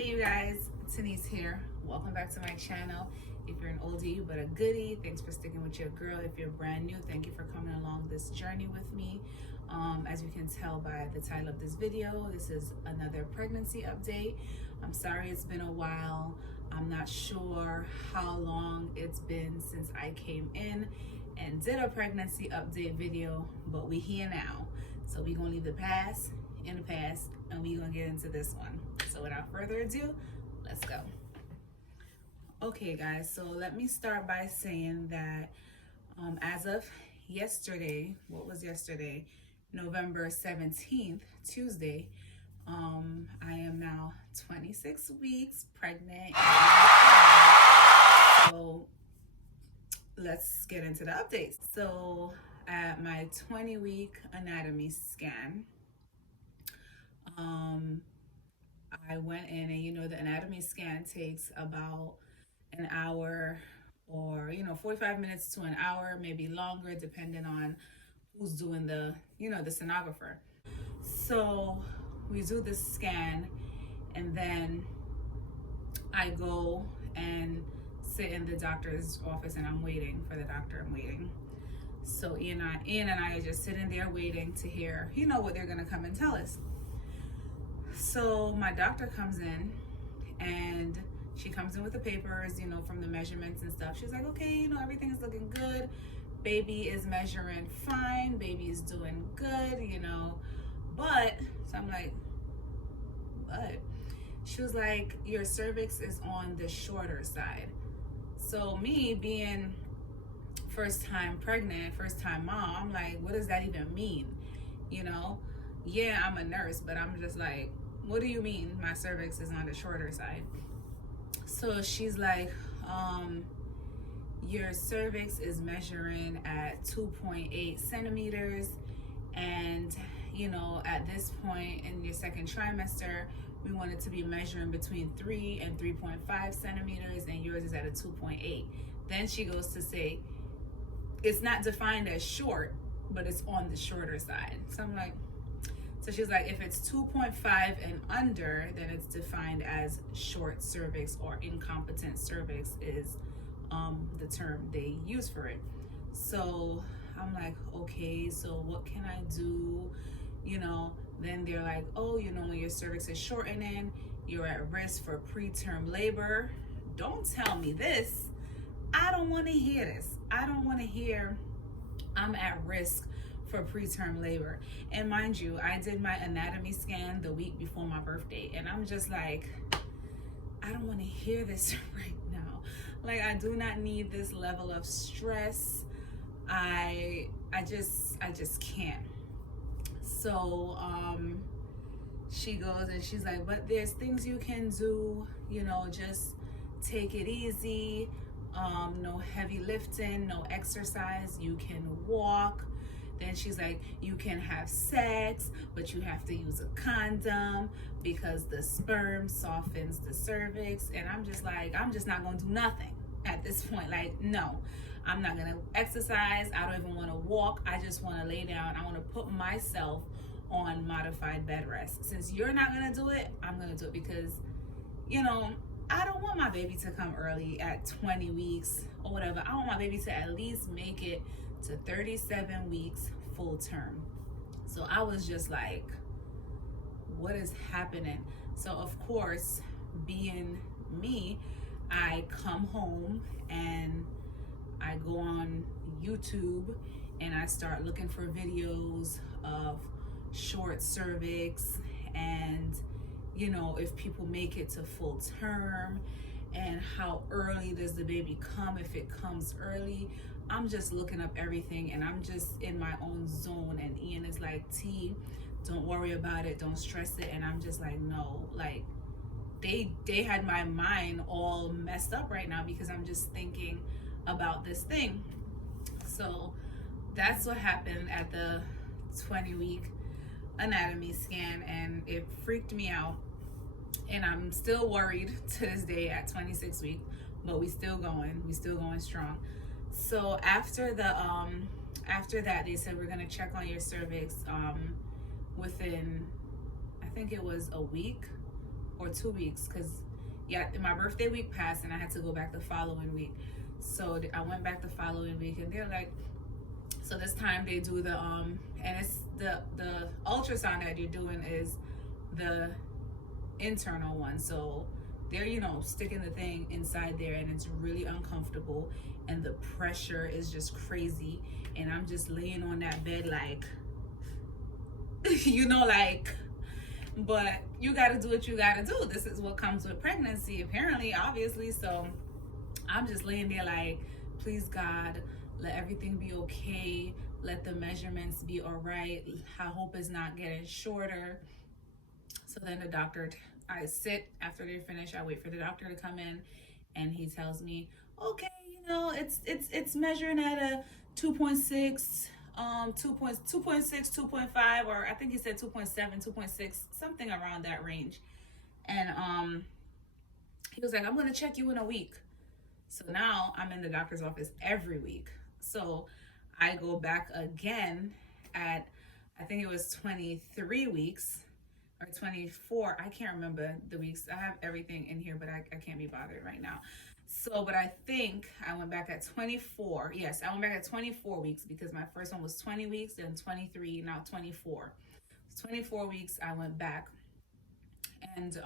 Hey you guys, Denise here. Welcome back to my channel. If you're an oldie but a goodie, thanks for sticking with your girl. If you're brand new, thank you for coming along this journey with me. As you can tell by the title of this video, this is another pregnancy update. I'm sorry it's been a while. I'm not sure how long it's been since I came in and did a pregnancy update video, but we here now. So we're gonna leave the past in the past and we're gonna get into this one. So without further ado, let's go. Okay guys, so let me start by saying that as of yesterday, what was yesterday? November 17th, Tuesday, I am now 26 weeks pregnant. So let's get into the updates. So at my 20-week anatomy scan, I went in, and the anatomy scan takes about an hour or 45 minutes to an hour, maybe longer, depending on who's doing the sonographer. So we do the scan, and then I go and sit in the doctor's office, and I'm waiting for the doctor. I'm waiting. So Ian and I are just sitting there waiting to hear what they're gonna come and tell us. So my doctor comes in, and she comes in with the papers, from the measurements and stuff. She's like, okay, everything is looking good. Baby is measuring fine. Baby is doing good, But, so I'm like, but? She was like, your cervix is on the shorter side. So me being first time pregnant, first time mom, I'm like, what does that even mean? Yeah, I'm a nurse, but I'm just like, what do you mean my cervix is on the shorter side? So she's like, your cervix is measuring at 2.8 centimeters. And, at this point in your second trimester, we want it to be measuring between 3 and 3.5 centimeters, and yours is at a 2.8. Then she goes to say, it's not defined as short, but it's on the shorter side. So I'm like, so she's like, if it's 2.5 and under, then it's defined as short cervix, or incompetent cervix is the term they use for it. So I'm like, okay, so what can I do? Then they're like, oh, when your cervix is shortening, you're at risk for preterm labor. Don't tell me this. I don't want to hear this. I don't want to hear I'm at risk for preterm labor. And mind you, I did my anatomy scan the week before my birthday, and I'm just like, I don't want to hear this right now. Like, I do not need this level of stress. I just can't. So she goes and she's like, but there's things you can do, just take it easy. No heavy lifting, no exercise. You can walk. Then she's like, you can have sex, but you have to use a condom because the sperm softens the cervix. And I'm just like, I'm just not gonna do nothing at this point. Like, no, I'm not gonna exercise. I don't even wanna walk. I just wanna lay down. I wanna put myself on modified bed rest. Since you're not gonna do it, I'm gonna do it because, I don't want my baby to come early at 20 weeks or whatever. I want my baby to at least make it to 37 weeks full term. So I was just like, what is happening? So of course, being me, I come home and I go on YouTube and I start looking for videos of short cervix and if people make it to full term, and how early does the baby come if it comes early. I'm just looking up everything, and I'm just in my own zone. And Ian is like, T, don't worry about it, don't stress it. And I'm just like, no, like they had my mind all messed up right now because I'm just thinking about this thing. So that's what happened at the 20-week anatomy scan, and it freaked me out. And I'm still worried to this day at 26 weeks, but we still going strong. So after that, they said we're gonna check on your cervix within, I think it was a week or 2 weeks, because yeah, my birthday week passed and I had to go back the following week. So I went back the following week, and they're like, so this time they do the and it's the ultrasound that you're doing is the internal one. So they're, you know, sticking the thing inside there, and it's really uncomfortable, and the pressure is just crazy, and I'm just laying on that bed like you know, like, but you got to do what you got to do. This is what comes with pregnancy, apparently, obviously. So I'm just laying there like, please God, let everything be okay, let the measurements be all right, I hope it's not getting shorter. So then the doctor, I sit after they're finished, I wait for the doctor to come in, and he tells me, okay, you know, it's measuring at a 2.6, 2.6, 2.5, or I think he said 2.7, 2.6, something around that range. And he was like, I'm gonna check you in a week. So now I'm in the doctor's office every week. So I go back again at, I think it was 23 weeks or 24. I can't remember the weeks. I have everything in here, but I can't be bothered right now. So, but I think I went back at 24. Yes, I went back at 24 weeks, because my first one was 20 weeks, then 23, now 24. 24 weeks I went back, and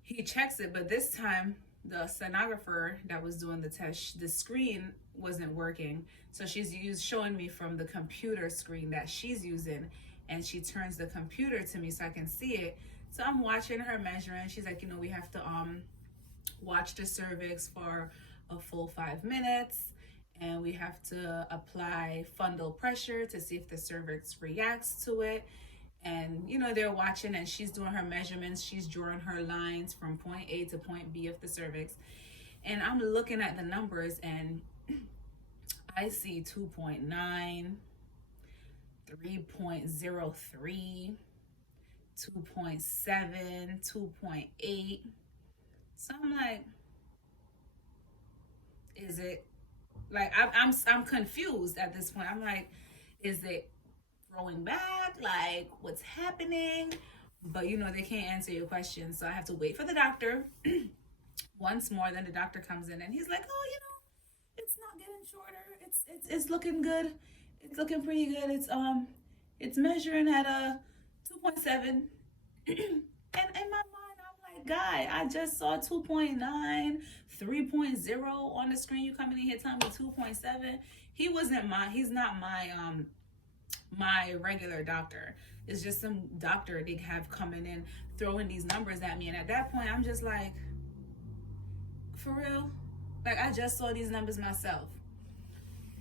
he checks it, but this time the sonographer that was doing the test, the screen wasn't working. So she's showing me from the computer screen that she's using, and she turns the computer to me so I can see it. So I'm watching her measuring. She's like, you know, we have to watch the cervix for a full 5 minutes, and we have to apply fundal pressure to see if the cervix reacts to it. And you know, they're watching, and she's doing her measurements, she's drawing her lines from point A to point B of the cervix, and I'm looking at the numbers, and I see 2.9, 3.03, 2.7, 2.8. So I'm like, is it like, I'm confused at this point. I'm like, is it growing back? Like, what's happening? But you know, they can't answer your questions, so I have to wait for the doctor once more. Then the doctor comes in, and he's like, oh, you know, it's not getting shorter, it's looking good, it's looking pretty good, it's measuring at a 2.7. And in my mind, I'm like, guy, I just saw 2.9, 3.0 on the screen. You coming in here telling me 2.7? He's not my regular doctor. It's just some doctor they have coming in throwing these numbers at me, and at that point I'm just like, for real? Like, I just saw these numbers myself.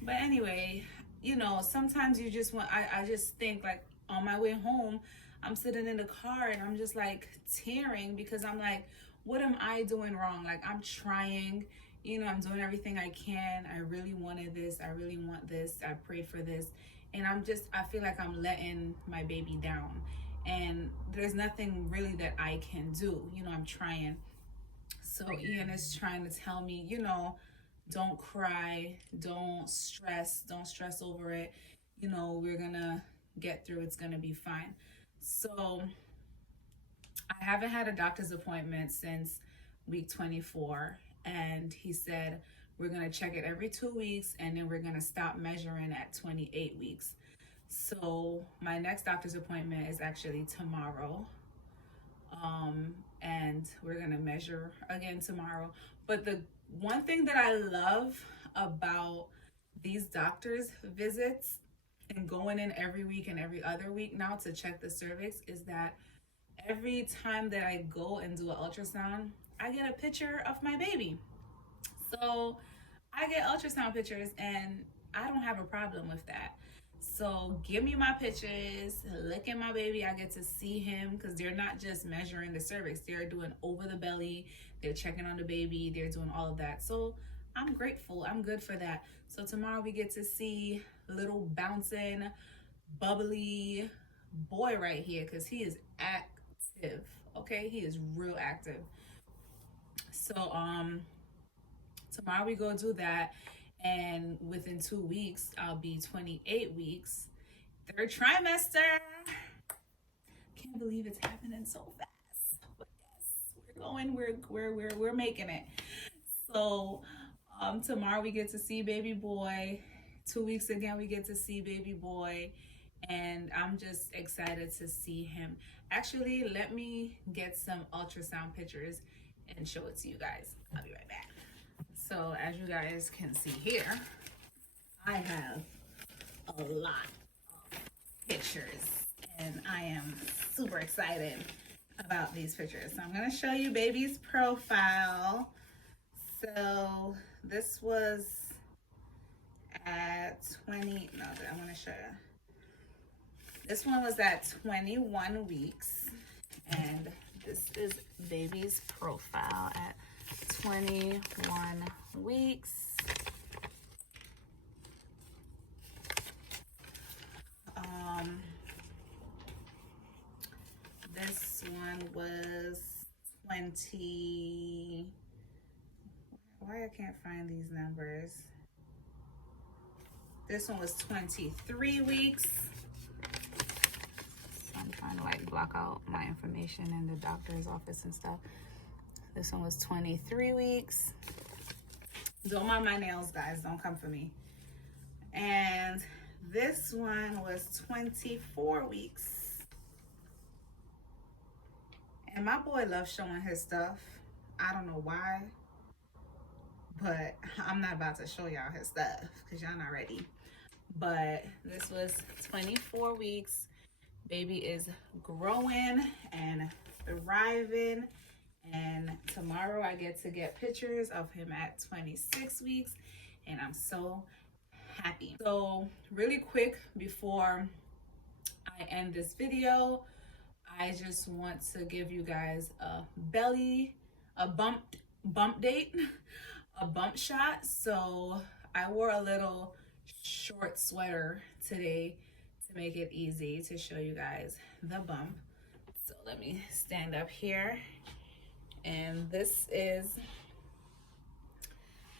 But anyway, you know, sometimes you just want, I just think, like, on my way home, I'm sitting in the car and I'm just like tearing, because I'm like, what am I doing wrong? Like, I'm trying, you know, I'm doing everything I can. I really wanted this. I really want this. I prayed for this. And I feel like I'm letting my baby down. And there's nothing really that I can do. You know, I'm trying. So Ian is trying to tell me, you know, don't cry, don't stress over it. You know, we're gonna get through, it's gonna be fine. So I haven't had a doctor's appointment since week 24, and he said we're gonna check it every 2 weeks, and then we're gonna stop measuring at 28 weeks. So my next doctor's appointment is actually tomorrow. And we're gonna measure again tomorrow. But the one thing that I love about these doctor's visits and going in every week and every other week now to check the cervix is that every time that I go and do an ultrasound, I get a picture of my baby. So I get ultrasound pictures, and I don't have a problem with that. So give me my pictures, look at my baby. I get to see him, because they're not just measuring the cervix. They're doing over the belly. They're checking on the baby. They're doing all of that. So I'm grateful. I'm good for that. So tomorrow we get to see little bouncing, bubbly boy right here, because he is active. Okay, he is real active. So tomorrow we go do that, and within 2 weeks I'll be 28 weeks, 3rd trimester. Can't believe it's happening so fast. going. We're making it. So tomorrow we get to see baby boy. 2 weeks again we get to see baby boy, and I'm just excited to see him. Actually, let me get some ultrasound pictures and show it to you guys. I'll be right back. So as you guys can see here, I have a lot of pictures, and I am super excited about these pictures. So I'm going to show you baby's profile. So this was at 20, no, I want to show you. This one was at 21 weeks, and this is baby's profile at 21 weeks. This one was 20, why I can't find these numbers. This one was 23 weeks. So I'm trying to like block out my information in the doctor's office and stuff. This one was 23 weeks. Don't mind my nails, guys, don't come for me. And this one was 24 weeks. And my boy loves showing his stuff. I don't know why, but I'm not about to show y'all his stuff because y'all not ready. But this was 24 weeks. Baby is growing and thriving. And tomorrow I get to get pictures of him at 26 weeks. And I'm so happy. So really quick before I end this video, I just want to give you guys a bump date, a bump shot. So I wore a little short sweater today to make it easy to show you guys the bump. So let me stand up here. And this is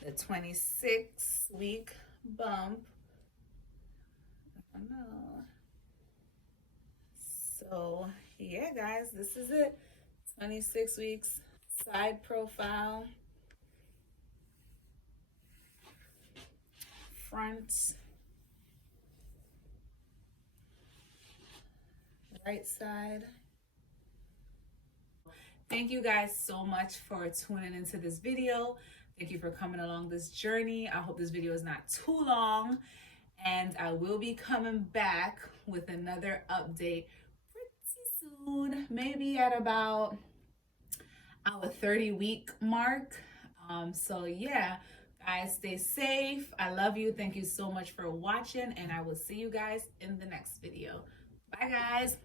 the 26-week bump. Oh no. So yeah, guys, this is it. 26 weeks, side profile, front, right side. Thank you guys so much for tuning into this video. Thank you for coming along this journey. I hope this video is not too long, and I will be coming back with another update soon, maybe at about our 30-week mark. So yeah, guys, stay safe. I love you. Thank you so much for watching, and I will see you guys in the next video. Bye, guys.